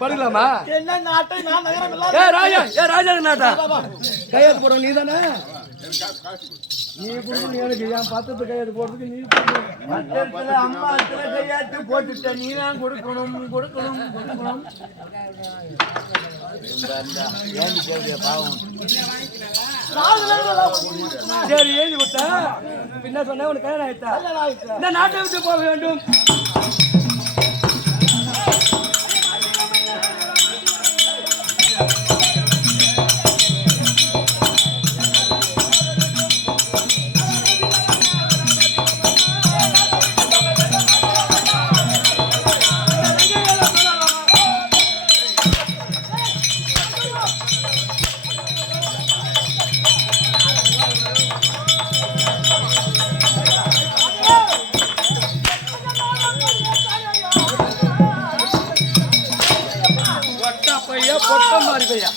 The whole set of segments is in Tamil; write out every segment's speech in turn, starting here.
படிக்கலாமா? என்ன நாட்டை நான் நகரம் இல்ல. ராஜா நாட்டா கையெழுத்து போடுற நீ தானே? நீ கொடுக்கணும் எனக்கு என் பத்தத்து கையெழுத்து போடுறதுக்கு நீ அம்மா கையாட்டு போட்டுட்ட நீ தான் கொடுக்கணும் கொடுக்கணும் கொடுக்கணும். சரி எழுதி விட்டா பின்ன சொன்ன உனக்கு கல்யாணம் ஆயிட்டா? இந்த நாட்டை விட்டு போக வேண்டும். பொட்டம் மாறி பையா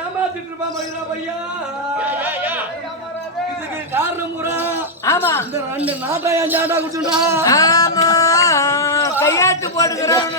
ஏமாத்திட்டு இருப்பான் பையா. இதுக்கு காரணம் பூரா ஆமா இந்த ரெண்டு நாட்டா என் சாட்டா குடுத்துட்டா. ஆமா கையாட்டு போடுகிறான்.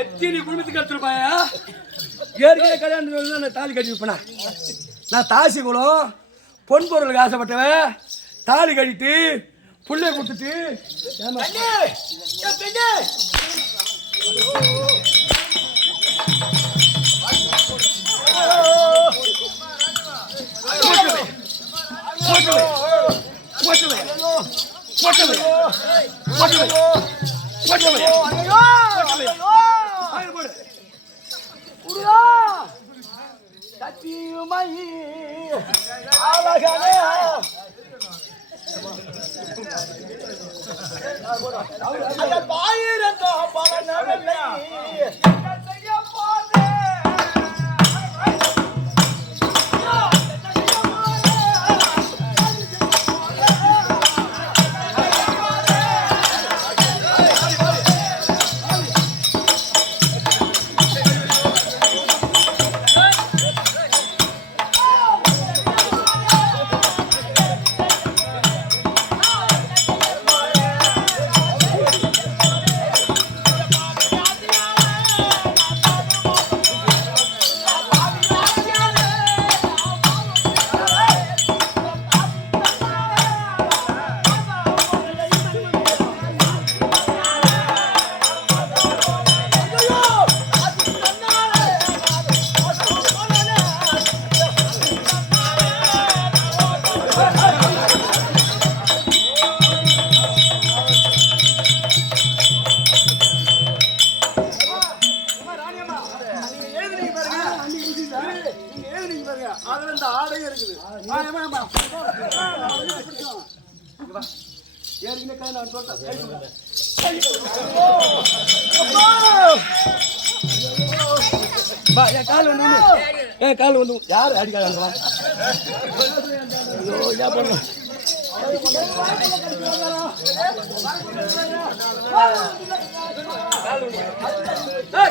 எத்தனை குடும்பத்துக்கு எடுத்துருப்பாயா? ஏற்கனவே கல்யாணம் நான் தாலி கட்டி வைப்பேனா? நான் தாசி குலம் பொன் பொருளுக்கு ஆசைப்பட்டவன் தாலி கட்டிட்டு புள்ளைய கொடுத்துட்டு மகனே பாயிரத்தோ பல நவலை அதுல இந்த ஆடையே இருக்குது. ஏற்கனவே கை நான் சொல்லிட்டேன். கால் வந்து கால் வந்து யாரு அடிக்காத ஐயோ பண்ண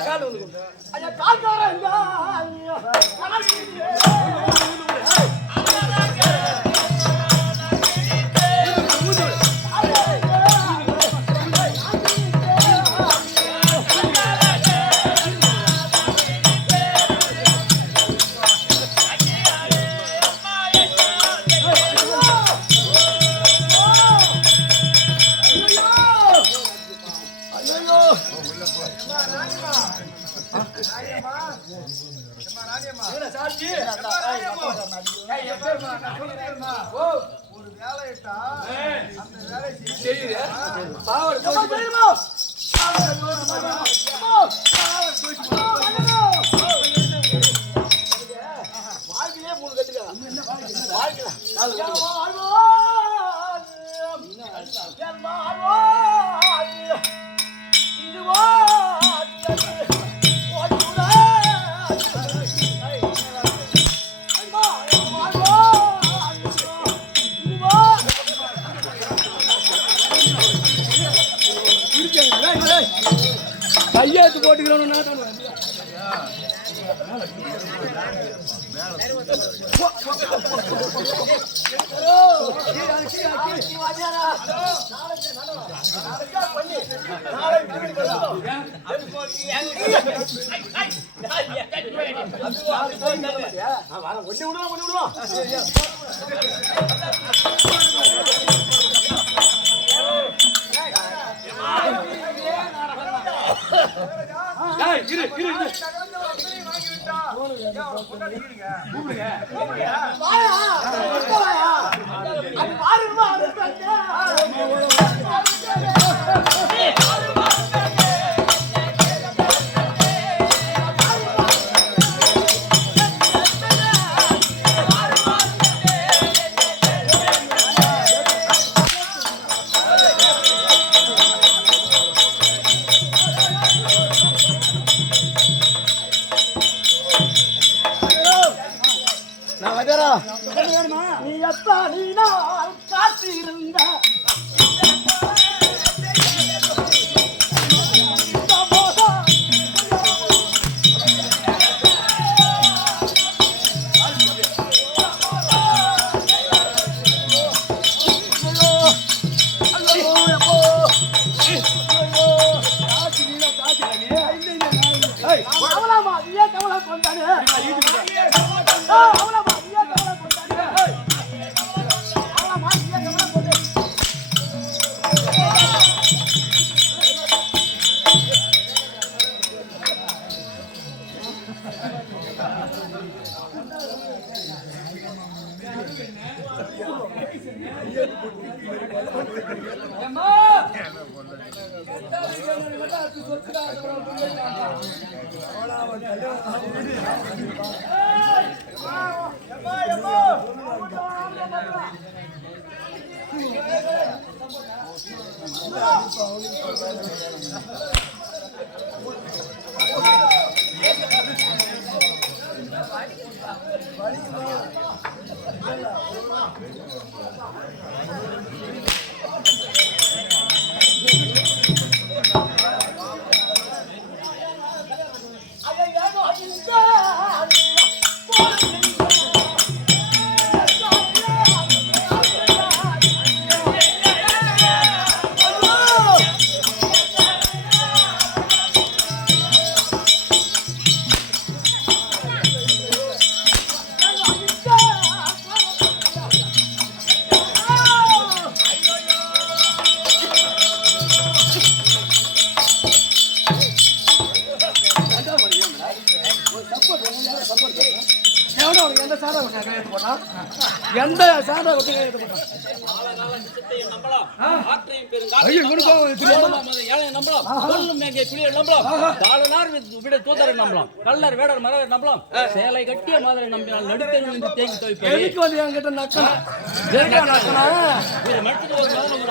கால் வந்து ஒரு வேலையிட்டா அந்த வேலை செய்யுது. வாழ்க்கையிலே 3 கட்டுக்க இதுவா கையெழுத்து போட்டுக்கிறோம். நீ எப்பா நீ நான் காத்திருந்த எந்த சாதா விட்டு கையெழுத்து போட்டான் கல்லர் வேடர் மரவர் நம்பலாம் சேலை கட்டிய மாதிரி நம்பினால் நடுத்தெங்கு தேங்கி துவைப்பது எதுக்கு வந்து என்கிட்ட நக்கனா ஒரு மட்டத்துக்கு ஒரு முதல்ல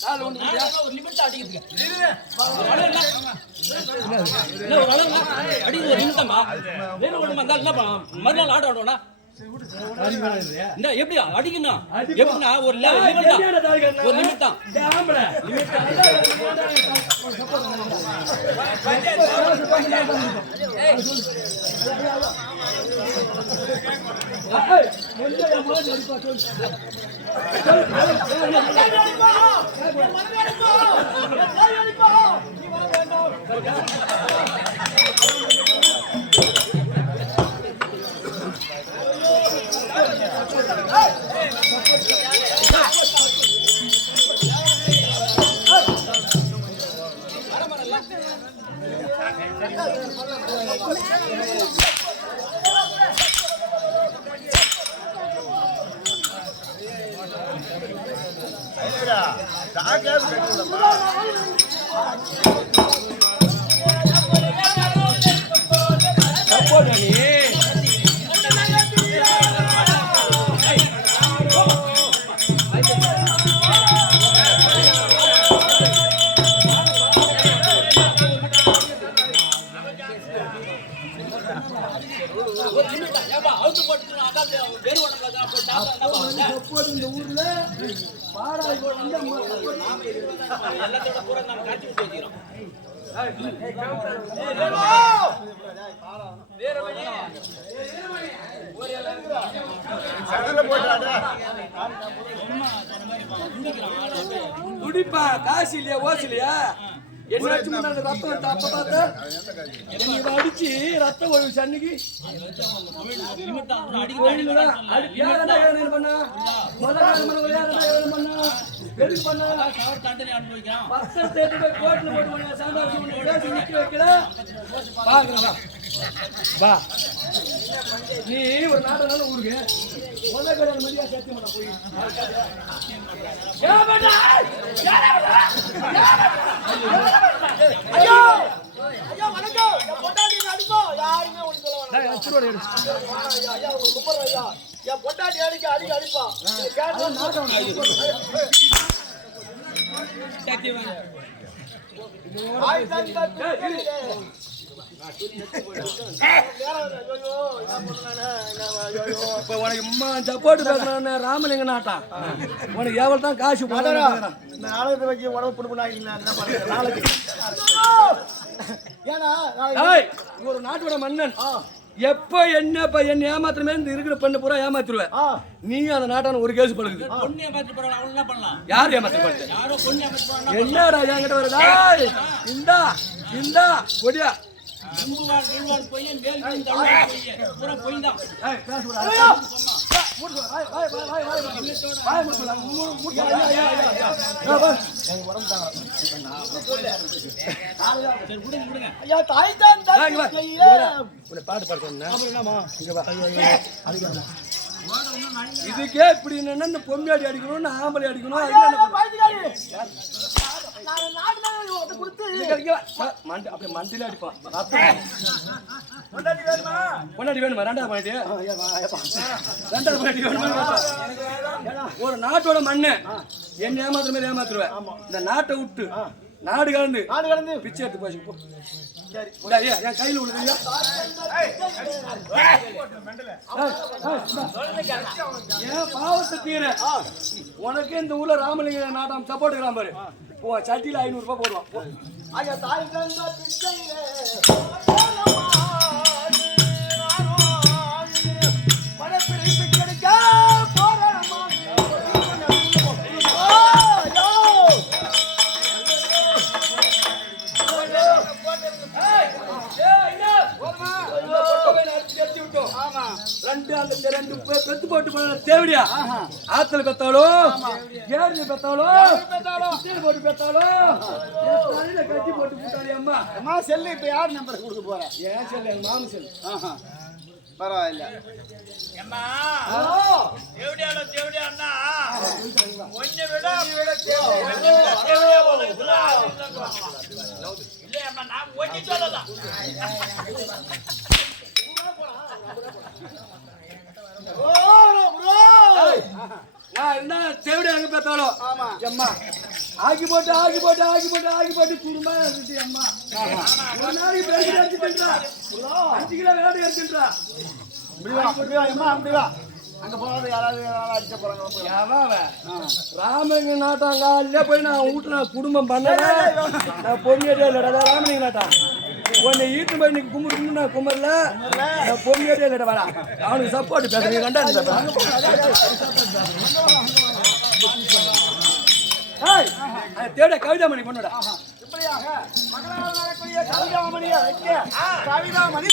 ஒரு அளவு வேணும் ஒரு லிமிட் அடிக்கிறதுக்கு ஒரு அளவு அடிக்கிறது ஒரு நிமிஷமா வேற ஒண்ணு வந்தா என்ன மறுநாள் ஆட ஆடுவோம்னா எப்படி அடிக்கணும் எப்படின்னா ஒரு லிமிட் தான் இந்த ஊர்ல எல்லாத்தோட கூட நம்ம காட்சி விட்டு வச்சுக்கிறோம் குடிப்பா காசு இல்லையா ஓசு இல்லையா என்ன ரத்தம் அப்ப பார்த்தா அடிச்சு ரத்தம் ஒரு சன்னிக்கு நீ ஒரு நாட்டை ஊருக்கு முதல் மதியா சேர்த்து பண்ண போய் ஐயோ ஐயோ வணக்கம் பொட்டாட்டி அடிப்போம் யாருமே ஒண்ணு சொல்ல வேணாம் ஐயா குப்பர் ஐயா என் பொட்டாட்டி அடிப்பா சப்போர்ட் பேசுறான் ராமலிங்க நாட்டா உனக்கு எவ்வளவு தான் காசு நாளைக்கு வச்சு உடம்பு புடுப்புனாங்க என்ன பண்றது நாளைக்கு ஏன்னா ஒரு நாட்டோட மன்னன் எப்ப என்ன ஏமாத்திரமே இந்த இருக்கிற பண்ண பூரா ஏமாத்திருவேன் நீ அந்த நாட்டான ஒரு கேஸ் பழகுது யார் ஏமாத்த என்னடா என்கிட்ட வருதா இந்தா இந்தா ஒடியா போய் ஐயா தாய் தான் பாட்டு பாடு இதுக்கே இப்படி இந்த பொம்மையாடி அடிக்கணும் ஆம்பளை அடிக்கணும் அப்படியே மண்டில அடிப்பான் பொண்டாடி வேணுமா ரெண்டாவது பாயிண்ட் வேணுமா ஒரு நாட்டோட மண்ணு என்ன ஏமாத்துற மாதிரி ஏமாத்துருவேன் இந்த நாட்டை விட்டு நாடு கலந்து பிச்சை எடுத்து போச்சு என் கையில் விழுதுங்க ஏன் பாவத்தை தீர உனக்கு இந்த ஊர்ல ராமலிங்க நாட்டம் சப்போர்ட் பாரு போ சட்டியில 500 ரூபாய் போடுவான் ரெண்டு பெத்து போட்டு தேவடியா ஆத்துல பெத்தாலும் ஏரியில பெத்தாலும் போட்டு பெத்தாலும் கட்டி போட்டு போட்டாரு அம்மா செல்லு இப்ப யார் நம்பர் கொடுக்க போறேன் ஏன் செல்லு எங்க மாமு செல்லு பரவாயில்ல தேவடியா அங்க பெத்தாலும் அம்மா ஆக்கி போட்டு குடும்பம் இருந்துச்சு அம்மா ஒரு நாளைக்கு எடுத்துட்டா 5 கிலோ விளையாட்டு எடுத்துட்டா அப்படிவா அங்க போகாத யாராவது அடிச்ச போறாங்க ராமலிங்க நாட்டம் காலையில போய் நான் வீட்டுல குடும்பம் பண்ணேன் நான் பொண்ணியதே இல்லடா ராமலிங்க நாட்டம் உன்னை ஈட்டு போய் நீ கும்பிட்டு நான் கும்பல நான் பொண்ணியதே இல்லடா வாடா அவனுக்கு சப்போர்ட் பேசுறீங்க ரெண்டா தேட கவிதாமணி பொண்ணுடா இப்படியாக மகளால் நடக்கூடிய கவிதாமணியை வைக்க கவிதாமணி